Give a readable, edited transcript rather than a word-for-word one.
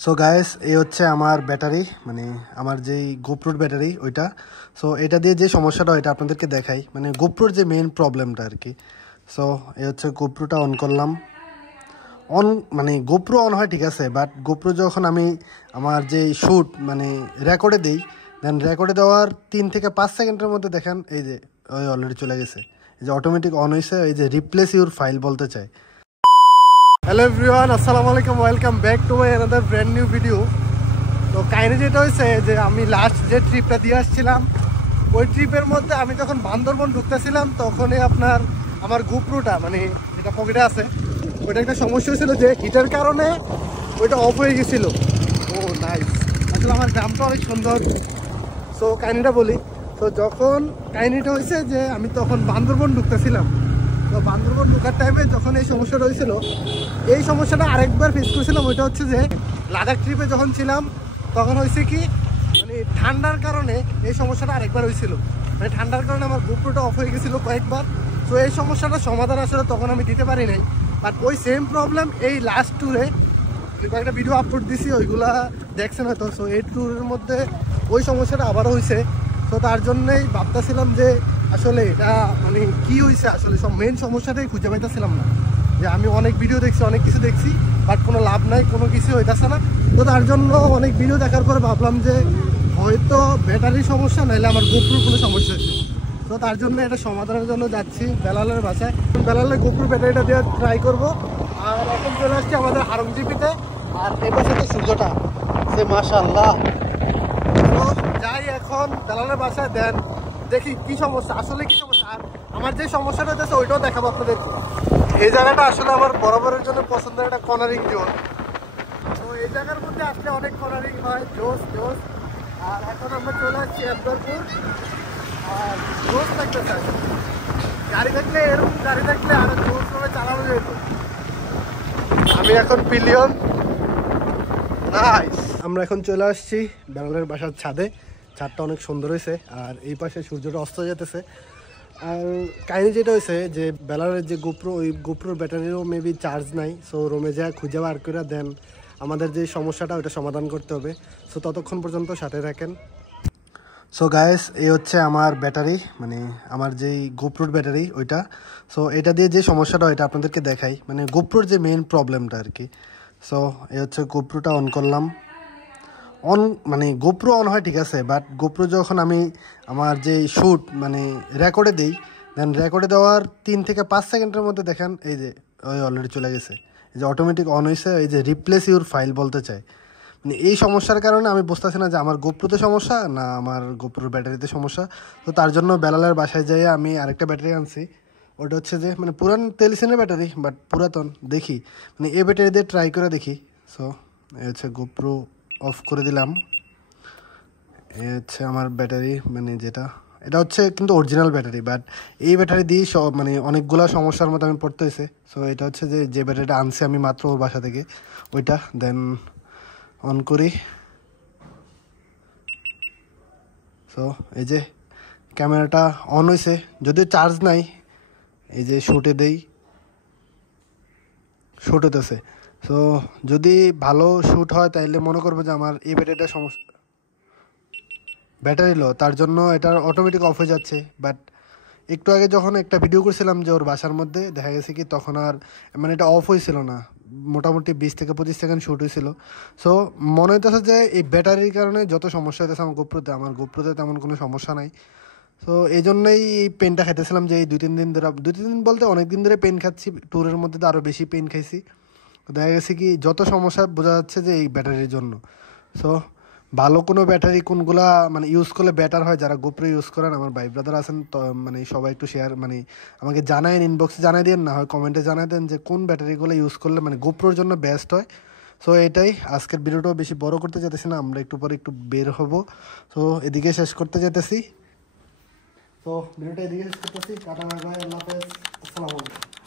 So guys, এই হচ্ছে আমার ব্যাটারি, মানে আমার যেই গোপ্রোর ব্যাটারি ওইটা। সো এটা দিয়ে যে সমস্যাটা এটা আপনাদেরকে দেখাই, মানে গোপ্রোর যে মেইন প্রবলেমটা আর কি। সো এই হচ্ছে গোপ্রোটা অন করলাম। অন মানে গোপ্রো অন হয় ঠিক আছে, বাট গোপ্রো যখন আমি আমার যে শ্যুট মানে রেকর্ডে দিই, দেন রেকর্ডে দেওয়ার 3 থেকে 5 সেকেন্ডের মধ্যে দেখেন এই যে ওই অলরেডি চলে গেছে, এই যে অটোমেটিক অন হয়েছে, এই যে রিপ্লেস ইউর ফাইল বলতে চাই। হ্যালো এভরিওয়ান, আসসালামু আলাইকুম, welcome back to my another brand new video. তো কাহিনী যেটা হয়েছে যে আমি লাস্ট যে ট্রিপটা দিয়ে আসছিলাম, ওই ট্রিপের মধ্যে আমি যখন বান্দরবন ঢুকতেছিলাম তখনই আপনার আমার গোপ্রোটা মানে এটা পকেটে আছে, ওইটা একটা সমস্যা হয়েছিল যে হিটার কারণে ওইটা অফ হয়ে গেছিলো। ও নাইস, আসলে আমার গ্রামটা অনেক সুন্দর। সো কাহিনিটা বলি। তো যখন কাহিনিটা হয়েছে যে আমি তখন বান্দরবন ঢুকতেছিলাম, তো বান্দরবন ঢোকার টাইমে যখন এই সমস্যাটা হয়েছিল, এই সমস্যাটা আরেকবার ফেস করেছিলাম। ওইটা হচ্ছে যে লাদাখ ট্রিপে যখন ছিলাম তখন হয়েছে কি, মানে ঠান্ডার কারণে এই সমস্যাটা আরেকবার হয়েছিল, মানে ঠান্ডার কারণে আমার গোপ্রোটা অফ হয়ে গেছিলো কয়েকবার। তো এই সমস্যাটা সমাধান আসলে তখন আমি দিতে পারি নাই, বাট ওই সেম প্রবলেম এই লাস্ট ট্যুরে কয়েকটা ভিডিও আপলোড দিছি, ওইগুলা দেখছেন হয়তো। সো এই ট্যুরের মধ্যে ওই সমস্যাটা আবারও হয়েছে। তো তার জন্যই ভাবতেছিলাম যে আসলে এটা মানে কি হয়েছে, আসলে সব মেন সমস্যাটাই খুঁজে পাইতেছিলাম না। যে আমি অনেক ভিডিও দেখছি, অনেক কিছু দেখছি, বাট কোনো লাভ নাই, কোনো কিছু হইতেছে না। তো তার জন্য অনেক ভিডিও দেখার পরে ভাবলাম যে হয়তো ব্যাটারির সমস্যা, নাহলে আমার গোপ্রোর কোনো সমস্যা হচ্ছে। তো তার জন্য এটা সমাধানের জন্য যাচ্ছি বেলালের বাসায়, বেলালের গোপ্রোর ব্যাটারিটা দিয়ে ট্রাই করবো। আর এখন চলে আসছি আমাদের আরং জিপিতে, আর এবার সাথে সূর্যটা সে মাশাআল্লাহ। তো যাই এখন বেলালের বাসায়, দেন দেখি কি সমস্যা, আসলে কি সমস্যা। আর আমার যে সমস্যাটা হচ্ছে ওইটাও দেখাবো আপনাদের। এই জায়গাটা আসলে আমার বরাবরের জন্য পছন্দের একটা কর্নারিং জোন। তো এই জায়গার মধ্যে আসলে অনেক কর্নারিং হয়, জোস জোস। আর এখন আমরা চলে আসছি একবারপুর, আর জোস লাগতেছে আসলে। গাড়ি থাকলে, এরকম গাড়ি থাকলে আরো জোস ভাবে চালানো যেত। আমি এখন পিলিয়ন। নাইস, আমরা এখন চলে আসছি বেলালের বাসার ছাদে। ছাদটা অনেক সুন্দর হয়েছে, আর এই পাশে সূর্যটা অস্ত যেতেছে। আর কাহিনি যেটা হয়েছে যে বেলালের যে গোপ্রো, ওই গোপ্রোর ব্যাটারিরও মেবি চার্জ নাই। সো রোমে যা খুঁজে বার করে দেন আমাদের যে সমস্যাটা ওইটা সমাধান করতে হবে। সো ততক্ষণ পর্যন্ত সাথে রাখেন। সো গাইস, এই হচ্ছে আমার ব্যাটারি, মানে আমার যেই গোপ্রোর ব্যাটারি ওইটা। সো এটা দিয়ে যে সমস্যাটা এটা আপনাদেরকে দেখাই, মানে গোপ্রোর যে মেইন প্রবলেমটা আর কি। সো এই হচ্ছে গোপ্রোটা অন করলাম। অন মানে গোপ্রো অন হয় ঠিক আছে, বাট গোপ্রো যখন আমি আমার যে শ্যুট মানে রেকর্ডে দিই, দেন রেকর্ডে দেওয়ার 3 থেকে 5 সেকেন্ডের মধ্যে দেখেন এই যে ওই অলরেডি চলে গেছে, এই যে অটোমেটিক অন হয়েছে, এই যে রিপ্লেস ইউর ফাইল বলতে চাই। মানে এই সমস্যার কারণে আমি বুঝতেছি না যে আমার গোপ্রোতে সমস্যা না আমার গোপ্রোর ব্যাটারিতে সমস্যা। তো তার জন্য বেলালের বাসায় যাই আমি আরেকটা ব্যাটারি আনছি। ওটা হচ্ছে যে মানে পুরান তেলিসেনের ব্যাটারি, বাট পুরাতন। দেখি মানে এই ব্যাটারি দিয়ে ট্রাই করে দেখি। সো এই হচ্ছে গোপ্রো অফ করে দিলাম। এই হচ্ছে আমার ব্যাটারি, মানে যেটা এটা হচ্ছে কিন্তু অরিজিনাল ব্যাটারি, বাট এই ব্যাটারি দিয়েই সব মানে অনেকগুলো সমস্যার মধ্যে আমি পড়তে হয়েছে। সো এটা হচ্ছে যে ব্যাটারিটা আনছি আমি মাত্র ওর বাসা থেকে, ওইটা দেন অন করি। সো এই যে ক্যামেরাটা অন হয়েছে, যদিও চার্জ নাই। এই যে শুটে দেই, শ্যুট হতেছে। সো যদি ভালো শ্যুট হয় তাহলে মনে করবো যে আমার এই ব্যাটারিটা সমস্যা, ব্যাটারি লো, তার জন্য এটা অটোমেটিক অফ হয়ে যাচ্ছে। বাট একটু আগে যখন একটা ভিডিও করছিলাম যে ওর বাসার মধ্যে, দেখা গেছে কি তখন আর মানে এটা অফ হয়েছিল না, মোটামুটি 20 থেকে 25 সেকেন্ড শ্যুট হয়েছিল। সো মনে হইতেছে যে এই ব্যাটারির কারণে যত সমস্যা হইতেছে আমার গোপ্রোতে তেমন কোনো সমস্যা নাই। সো এই জন্যই এই পেনটা খাইতেছিলাম যে এই 2-3 দিন ধরে, 2-3 দিন বলতে অনেক দিন ধরে পেন খাচ্ছি। ট্যুরের মধ্যে তো আরও বেশি পেন খাইছি। দেখা গেছে কি যত সমস্যা বোঝা যাচ্ছে যে এই ব্যাটারির জন্য। সো ভালো কোনো ব্যাটারি কোনগুলা মানে ইউজ করলে বেটার হয়, যারা গোপ্রো ইউজ করেন আমার ভাই ব্রাদার আছেন, তো মানে সবাই একটু শেয়ার মানে আমাকে জানায়েন, ইনবক্সে জানাই দেন, না হয় কমেন্টে জানাই দেন যে কোন ব্যাটারিগুলো ইউজ করলে মানে গোপ্রোর জন্য বেস্ট হয়। সো এটাই আজকের ভিডিওটাও বেশি বড় করতে যেতেছি না, আমরা একটু পরে একটু বের হব। সো এদিকে শেষ করতে যেতেছি। তো ভিডিওটা এদিকে শেষ করতেছি। টাটা বাই বাই, আল্লাহ হাফেজ, আসসালামু আলাইকুম।